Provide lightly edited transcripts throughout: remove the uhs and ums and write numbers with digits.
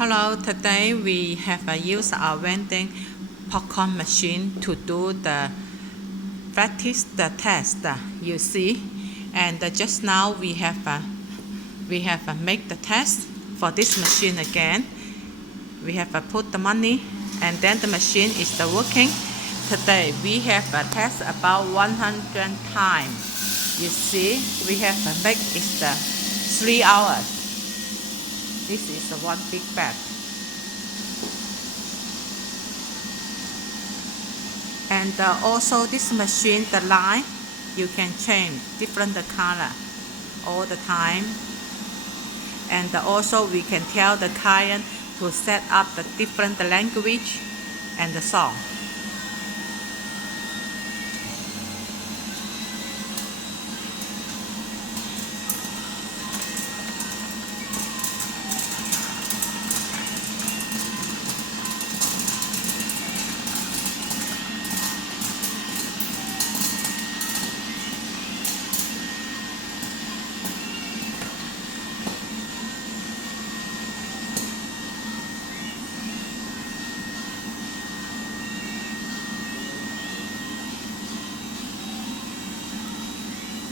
Hello, today we have used our vending popcorn machine to do the practice the test, you see. And just now we have made the test for this machine again. We have put the money and then the machine is working. Today we have test about 100 times. You see, we have make it 3 hours. This is one big bag. And also this machine, the line, you can change different color all the time. And also we can tell the client to set up the different language and the song.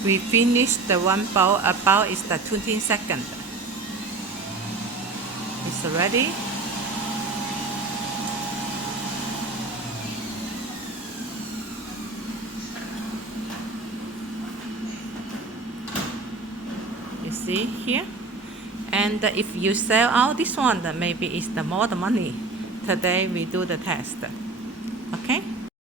We finished the one bowl about 20 seconds. It's ready. You see here? And if you sell out this one, then maybe it's more the money. Today we do the test.